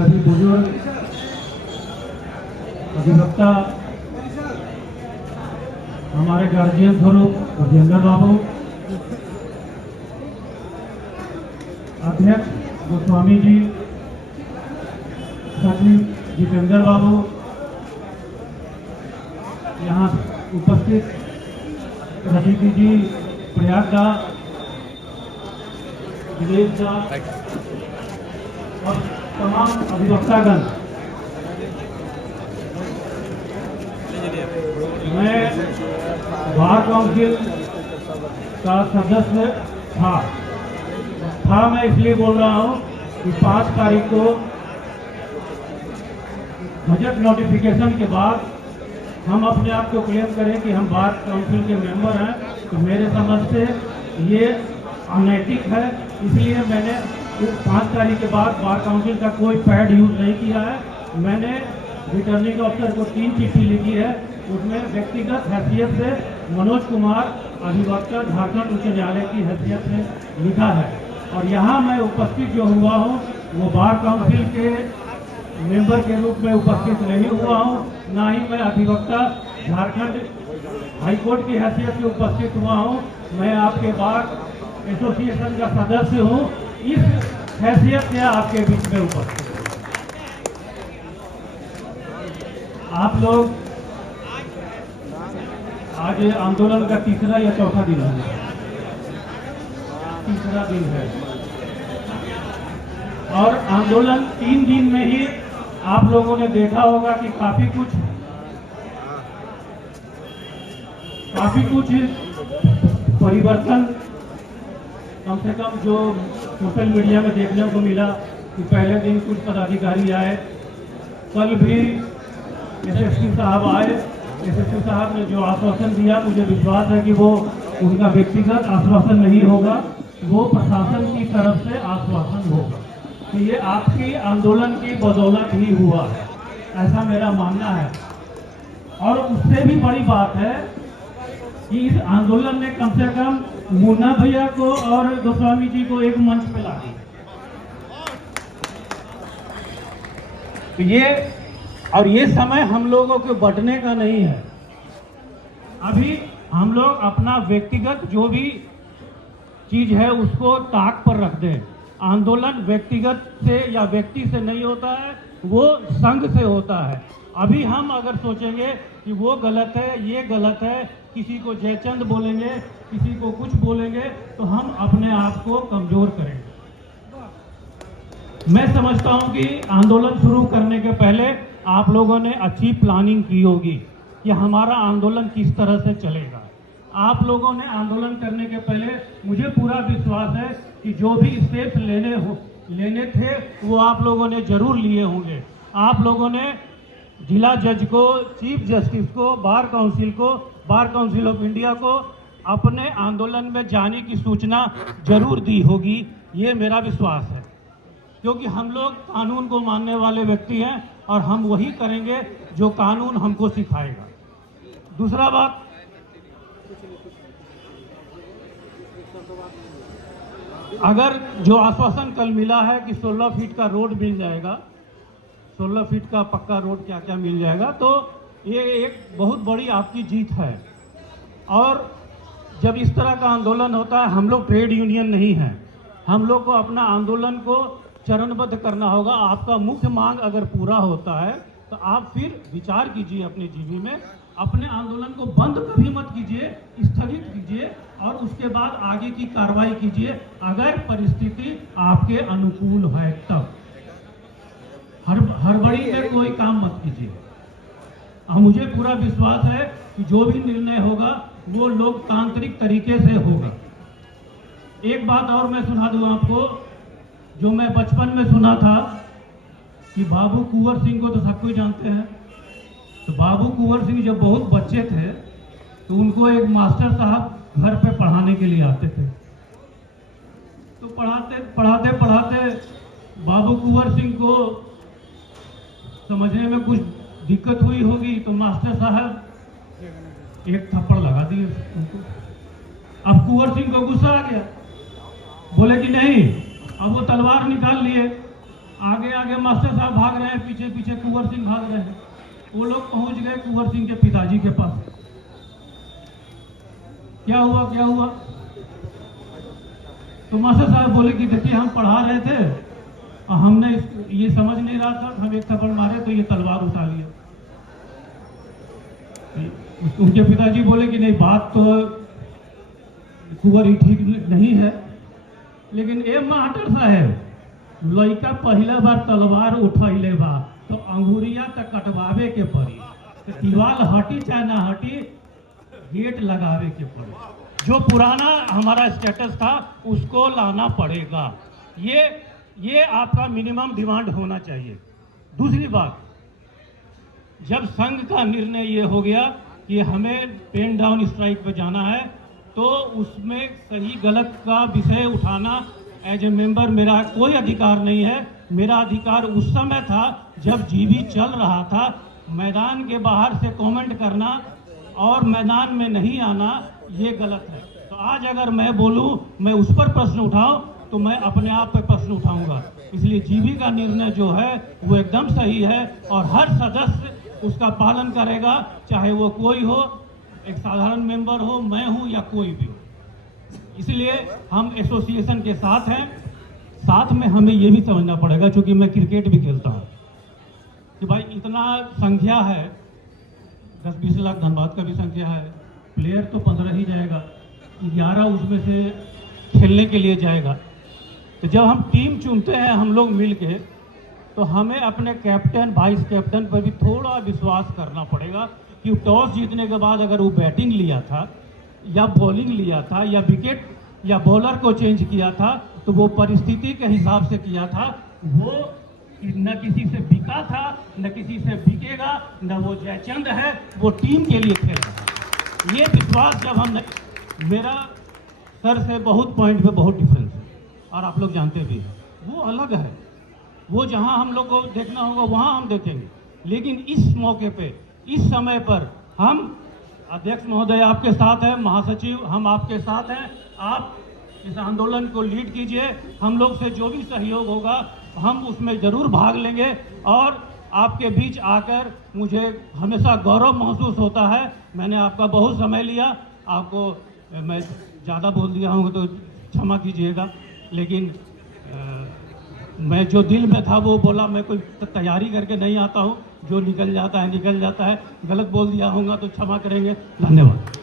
सभी बुजुर्ग अधिवक्ता, हमारे गार्जियन स्वरूप राजेंद्र बाबू, अध्यक्ष गोस्वामी जी, सचिव जितेंद्र बाबू, यहाँ उपस्थित रशीदी जी, प्रयाग दा, दिनेश दा और तमाम अधिवक्तागण, मैं बार काउंसिल का सदस्य था मैं इसलिए बोल रहा हूँ कि 5 तारीख को बजट नोटिफिकेशन के बाद हम अपने आप को क्लेम करें कि हम बार काउंसिल के मेंबर हैं, तो मेरे समझ से ये अनैतिक है। इसलिए मैंने 5 तारीख के बाद बार काउंसिल का कोई पैड यूज नहीं किया है। मैंने रिटर्निंग ऑफिसर को 3 चिट्ठी लिखी है, उसमें व्यक्तिगत हैसियत से मनोज कुमार अधिवक्ता झारखंड उच्च न्यायालय की हैसियत से लिखा है। और यहाँ मैं उपस्थित जो हुआ हूँ वो बार काउंसिल के मेंबर के रूप में उपस्थित नहीं हुआ हूँ, ना ही मैं अधिवक्ता झारखंड हाईकोर्ट की हैसियत से उपस्थित हुआ हूँ। मैं आपके बार एसोसिएशन का सदस्य हूँ, इस हैसियत से आपके बीच में उपस्थित हूँ। आप लोग आज आंदोलन का तीसरा या चौथा दिन है, तीसरा दिन है और आंदोलन 3 दिन में ही आप लोगों ने देखा होगा कि काफी कुछ परिवर्तन कम से कम जो सोशल मीडिया में देखने को मिला कि पहले दिन कुछ पदाधिकारी आए, कल भी एसएसपी साहब आए। एसएसपी साहब ने जो आश्वासन दिया, मुझे विश्वास है कि वो उनका व्यक्तिगत आश्वासन नहीं होगा, वो प्रशासन की तरफ से आश्वासन होगा कि ये आपकी आंदोलन की बदौलत ही हुआ है, ऐसा मेरा मानना है। और उससे भी बड़ी बात है कि इस आंदोलन ने कम से कम मुन्ना भैया को और गोस्वामी जी को एक मंच पे ला दिया। तो ये समय हम लोगों के बंटने का नहीं है। अभी हम लोग अपना व्यक्तिगत जो भी चीज है उसको ताक पर रख दें। आंदोलन व्यक्तिगत से या व्यक्ति से नहीं होता है, वो संघ से होता है। अभी हम अगर सोचेंगे कि वो गलत है, ये गलत है, किसी को जयचंद बोलेंगे, किसी को कुछ बोलेंगे, तो हम अपने आप को कमजोर करेंगे। मैं समझता हूं कि आंदोलन शुरू करने के पहले आप लोगों ने अच्छी प्लानिंग की होगी कि हमारा आंदोलन किस तरह से चलेगा। आप लोगों ने आंदोलन करने के पहले मुझे पूरा विश्वास है कि जो भी स्टेप्स लेने थे वो आप लोगों ने जरूर लिए होंगे। आप लोगों ने जिला जज को, चीफ जस्टिस को, बार काउंसिल ऑफ इंडिया को अपने आंदोलन में जाने की सूचना जरूर दी होगी, ये मेरा विश्वास है। क्योंकि हम लोग कानून को मानने वाले व्यक्ति हैं और हम वही करेंगे जो कानून हमको सिखाएगा। दूसरा बात, अगर जो आश्वासन कल मिला है कि 16 फीट का रोड मिल जाएगा, 16 फीट का पक्का रोड क्या क्या मिल जाएगा, तो ये एक बहुत बड़ी आपकी जीत है। और जब इस तरह का आंदोलन होता है, हम लोग ट्रेड यूनियन नहीं हैं, हम लोग को अपना आंदोलन को चरणबद्ध करना होगा। आपका मुख्य मांग अगर पूरा होता है तो आप फिर विचार कीजिए अपने जीवी में, अपने आंदोलन को बंद कभी मत कीजिए, स्थगित कीजिए और उसके बाद आगे की कार्रवाई कीजिए अगर परिस्थिति आपके अनुकूल है तब। हड़बड़ी में कोई काम मत कीजिए। मुझे पूरा विश्वास है कि जो भी निर्णय होगा वो लोकतांत्रिक तरीके से होगा। एक बात और मैं सुना दूं आपको, जो मैं बचपन में सुना था कि बाबू कुंवर सिंह को तो सब कोई जानते हैं। तो बाबू कुंवर सिंह जब बहुत बच्चे थे तो उनको एक मास्टर साहब घर पे पढ़ाने के लिए आते थे। तो पढ़ाते बाबू कुंवर सिंह को समझने में कुछ दिक्कत हुई होगी, तो मास्टर साहब एक थप्पड़ लगा दिए उनको। अब कुंवर सिंह को गुस्सा आ गया, बोले कि नहीं, अब वो तलवार निकाल लिए आगे आगे मास्टर साहब भाग रहे हैं, पीछे पीछे कुंवर सिंह भाग रहे हैं। वो लोग पहुंच गए कुंवर सिंह के पिताजी के पास। क्या हुआ क्या हुआ? तो मास्टर साहब बोले कि देखिए हम पढ़ा रहे थे और हमने ये समझ नहीं रहा था, हम एक थप्पड़ मारे तो ये तलवार उठा लिया। उनके पिताजी बोले कि नहीं, बात तो कुंवर ही ठीक नहीं है, लेकिन ए मास्टर साहब, लड़का पहला बार तलवार उठैले बा तो अंगुरिया तक कटवावे के पड़ी, तो दीवार हटी चाहे ना हटी, गेट लगावे के पड़ी। जो पुराना हमारा स्टेटस था उसको लाना पड़ेगा। ये आपका मिनिमम डिमांड होना चाहिए। दूसरी बात, जब संघ का निर्णय ये हो गया कि हमें पेन डाउन स्ट्राइक पे जाना है, तो उसमें सही गलत का विषय उठाना एज ए मेंबर मेरा कोई अधिकार नहीं है। मेरा अधिकार उस समय था जब जीबी चल रहा था, मैदान के बाहर से कमेंट करना और मैदान में नहीं आना ये गलत है। तो आज अगर मैं बोलूं, मैं उस पर प्रश्न उठाऊं, तो मैं अपने आप पे प्रश्न उठाऊंगा। इसलिए जीबी का निर्णय जो है वो एकदम सही है और हर सदस्य उसका पालन करेगा, चाहे वो कोई हो, एक साधारण मेंबर हो, मैं हूं या कोई भी हो। इसलिए हम एसोसिएशन के साथ हैं। साथ में हमें ये भी समझना पड़ेगा, क्योंकि मैं क्रिकेट भी खेलता हूं, कि भाई इतना संख्या है, 10-20 लाख धनबाद का भी संख्या है, प्लेयर तो 15 ही जाएगा, 11 उसमें से खेलने के लिए जाएगा। तो जब हम टीम चुनते हैं हम लोग मिल के, तो हमें अपने कैप्टन वाइस कैप्टन पर भी थोड़ा विश्वास करना पड़ेगा कि टॉस जीतने के बाद अगर वो बैटिंग लिया था या बॉलिंग लिया था या विकेट या बॉलर को चेंज किया था, तो वो परिस्थिति के हिसाब से किया था। वो न किसी से बिका था, न किसी से बिकेगा, न वो जयचंद है, वो टीम के लिए खेलेगा। ये विश्वास जब हम, मेरा सर से बहुत पॉइंट पे बहुत डिफरेंस है और आप लोग जानते भी हैं, वो अलग है। वो जहां हम लोग को देखना होगा वहां हम देखेंगे, लेकिन इस मौके पे, इस समय पर हम, अध्यक्ष महोदय आपके साथ हैं, महासचिव हम आपके साथ हैं, आप इस आंदोलन को लीड कीजिए। हम लोग से जो भी सहयोग होगा हम उसमें ज़रूर भाग लेंगे और आपके बीच आकर मुझे हमेशा गौरव महसूस होता है। मैंने आपका बहुत समय लिया, आपको मैं ज़्यादा बोल दिया हूँ तो क्षमा कीजिएगा, लेकिन मैं जो दिल में था वो बोला। मैं कोई तैयारी करके नहीं आता हूँ, जो निकल जाता है निकल जाता है। गलत बोल दिया होगा तो क्षमा करेंगे। धन्यवाद।